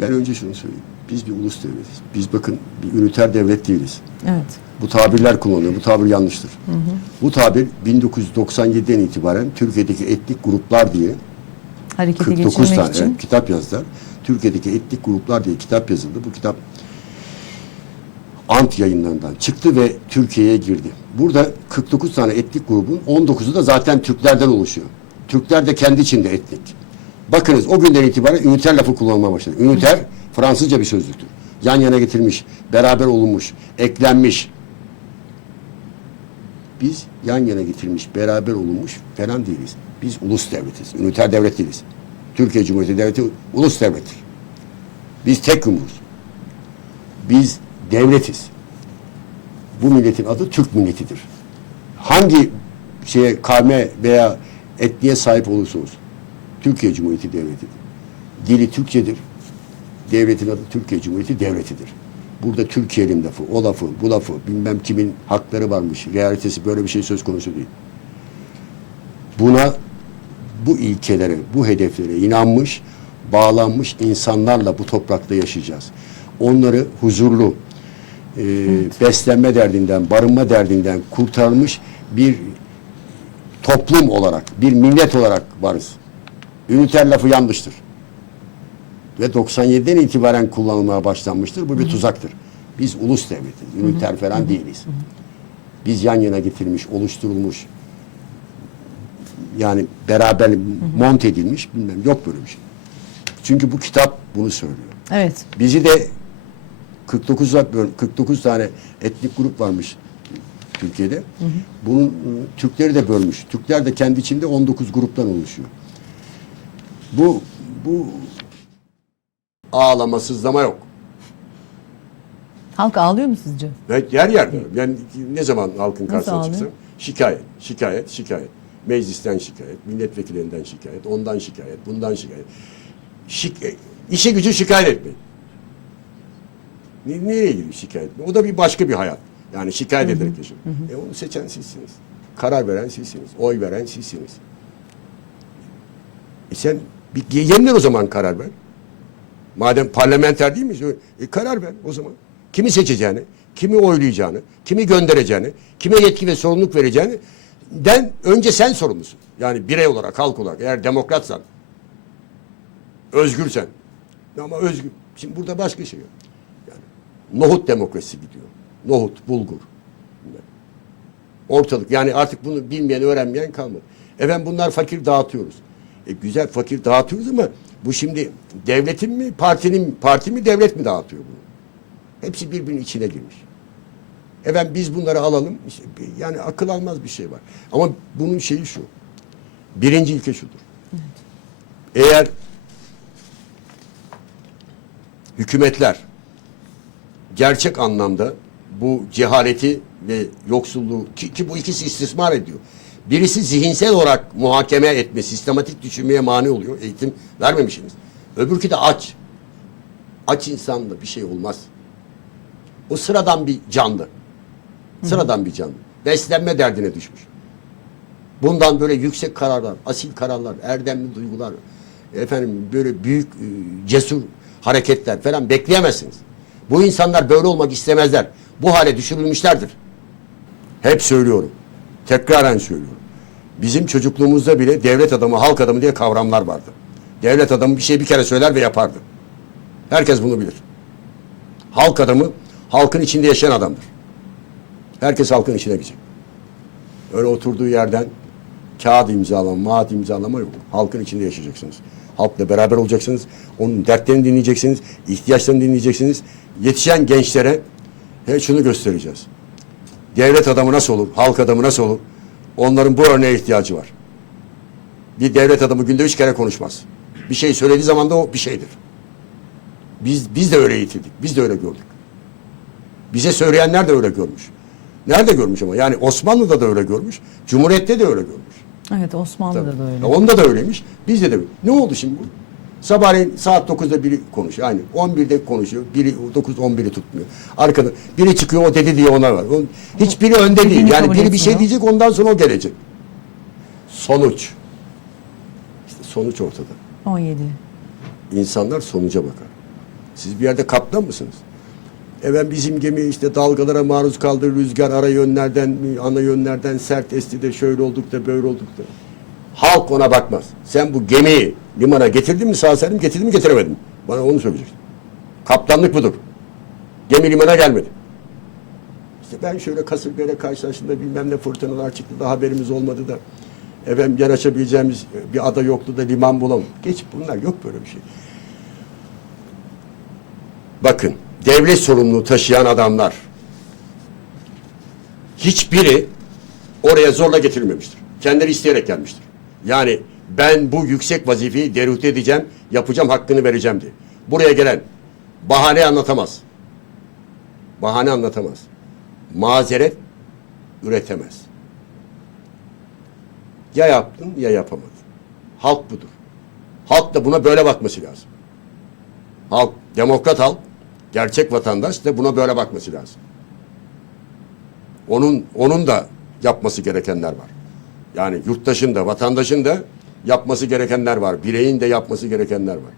Ben önce şunu söyleyeyim. Biz bir ulus devletiz. Biz bakın bir üniter devlet değiliz. Evet. Bu tabirler kullanılıyor. Bu tabir yanlıştır. Bu tabir 1997'den itibaren Türkiye'deki etnik gruplar diye Harekete 49 geçirmek tane için. kitap yazdılar. Türkiye'deki etnik gruplar diye kitap yazıldı. Bu kitap Ant yayınlarından çıktı ve Türkiye'ye girdi. Burada 49 tane etnik grubun 19'u da zaten Türklerden oluşuyor. Türkler de kendi içinde etnik. Bakınız o günden itibaren üniter lafı kullanmaya başladı. Üniter Fransızca bir sözlüktür. Yan yana getirmiş, beraber olunmuş, eklenmiş. Biz yan yana getirmiş, beraber olunmuş falan değiliz. Biz ulus devletiz. Üniter devlet değiliz. Türkiye Cumhuriyeti Devleti ulus devlettir. Biz tek yumruğuz. Biz devletiz. Bu milletin adı Türk milletidir. Hangi şeye kavme veya etniye sahip olursa olsun Türkiye Cumhuriyeti Devleti'dir. Dili Türkçedir. Devletin adı Türkiye Cumhuriyeti Devleti'dir. Burada Türkiye'nin lafı, o lafı, bu lafı, bilmem kimin hakları varmış, realitesi böyle bir şey söz konusu değil. Buna, bu ilkelere, bu hedeflere inanmış, bağlanmış insanlarla bu toprakta yaşayacağız. Onları huzurlu, e, beslenme derdinden, barınma derdinden kurtarmış bir toplum olarak, bir millet olarak varız. Üniter lafı yanlıştır. Ve 97'den itibaren kullanılmaya başlanmıştır. Bu bir tuzaktır. Biz ulus devletiz. Üniter falan değiliz. Biz yan yana getirilmiş, oluşturulmuş, yani beraber monte edilmiş bilmem yok böyle bir şey. Çünkü bu kitap bunu söylüyor. Evet. Bizi de 49 za- böl- 49 tane etnik grup varmış Türkiye'de. Bunun ıı, Türkleri de bölmüş. Türkler de kendi içinde 19 gruptan oluşuyor. Bu bu ağlama, sızlama yok. Halk ağlıyor mu sizce? Ve yer yerde. Yani ne zaman halkın karşısına ağlıyor? çıksam şikayet, şikayet, şikayet. Meclisten şikayet, milletvekillerinden şikayet, ondan şikayet, bundan şikayet. Şik, işe gücü şikayet etmeyin. Ne, nereye gidiyor şikayet? O da bir başka bir hayat. Yani şikayet ederek yaşıyor. E onu seçen sizsiniz. Karar veren sizsiniz. Oy veren sizsiniz. E sen bir yeniden o zaman karar ver. Madem parlamenter değil miyiz? E karar ver o zaman. Kimi seçeceğini, kimi oylayacağını, kimi göndereceğini, kime yetki ve sorumluluk vereceğini den önce sen sorumlusun. Yani birey olarak, halk olarak eğer demokratsan, özgürsen. Ama özgür. Şimdi burada başka şey yok. Yani nohut demokrasi gidiyor. Nohut, bulgur. Ortalık. Yani artık bunu bilmeyen, öğrenmeyen kalmadı. Efendim bunlar fakir dağıtıyoruz. E güzel fakir dağıtıyoruz ama bu şimdi devletin mi, partinin parti mi, devlet mi dağıtıyor bunu? Hepsi birbirinin içine girmiş. Efendim biz bunları alalım. İşte yani akıl almaz bir şey var. Ama bunun şeyi şu. Birinci ilke şudur. Eğer hükümetler gerçek anlamda bu cehaleti ve yoksulluğu ki, ki bu ikisi istismar ediyor. Birisi zihinsel olarak muhakeme etme, sistematik düşünmeye mani oluyor. Eğitim vermemişsiniz. Öbürkü de aç. Aç insanla bir şey olmaz. O sıradan bir canlı. Sıradan bir canlı. Beslenme derdine düşmüş. Bundan böyle yüksek kararlar, asil kararlar, erdemli duygular, efendim böyle büyük e, cesur hareketler falan bekleyemezsiniz. Bu insanlar böyle olmak istemezler. Bu hale düşürülmüşlerdir. Hep söylüyorum. Tekraren söylüyorum. Bizim çocukluğumuzda bile devlet adamı, halk adamı diye kavramlar vardı. Devlet adamı bir şey bir kere söyler ve yapardı. Herkes bunu bilir. Halk adamı halkın içinde yaşayan adamdır. Herkes halkın içine girecek. Öyle oturduğu yerden kağıt imzalama, maat imzalama yok. Halkın içinde yaşayacaksınız. Halkla beraber olacaksınız. Onun dertlerini dinleyeceksiniz. ihtiyaçlarını dinleyeceksiniz. Yetişen gençlere he, şunu göstereceğiz. Devlet adamı nasıl olur? Halk adamı nasıl olur? Onların bu örneğe ihtiyacı var. Bir devlet adamı günde üç kere konuşmaz. Bir şey söylediği zaman da o bir şeydir. Biz, biz de öyle eğitildik. Biz de öyle gördük. Bize söyleyenler de öyle görmüş. Nerede görmüş ama? Yani Osmanlı'da da öyle görmüş. Cumhuriyet'te de öyle görmüş. Evet Osmanlı'da da öyle. Onda da öyleymiş. Bizde de. Ne oldu şimdi bu? Sabahleyin saat 9'da biri konuşuyor. Aynı 11'de konuşuyor. Biri 9 11'i tutmuyor. Arkada biri çıkıyor o dedi diye ona var. Hiçbiri önde değil. Dediğini Yani kabul biri bir şey etmiyor. diyecek ondan sonra o gelecek. Sonuç. İşte sonuç ortada. 17. İnsanlar sonuca bakar. Siz bir yerde kaptan mısınız? Evet bizim gemi işte dalgalara maruz kaldı. Rüzgar ara yönlerden, ana yönlerden sert esti de şöyle olduk da böyle olduk da. Halk ona bakmaz. Sen bu gemiyi limana getirdin mi sağ salim getirdin mi getiremedin? Bana onu söyleyeceksin. Kaptanlık budur. Gemi limana gelmedi. İşte ben şöyle kasırgayla karşılaştığımda bilmem ne fırtınalar çıktı da haberimiz olmadı da efendim yer açabileceğimiz bir ada yoktu da liman bulalım. Geç bunlar yok böyle bir şey. Bakın devlet sorumluluğu taşıyan adamlar hiçbiri oraya zorla getirilmemiştir. Kendileri isteyerek gelmiştir. Yani ben bu yüksek vazifeyi derut edeceğim, yapacağım, hakkını vereceğim diye. Buraya gelen bahane anlatamaz. Bahane anlatamaz. Mazeret üretemez. Ya yaptın ya yapamadın. Halk budur. Halk da buna böyle bakması lazım. Halk, demokrat halk, gerçek vatandaş da buna böyle bakması lazım. Onun onun da yapması gerekenler var. Yani yurttaşın da, vatandaşın da yapması gerekenler var. Bireyin de yapması gerekenler var.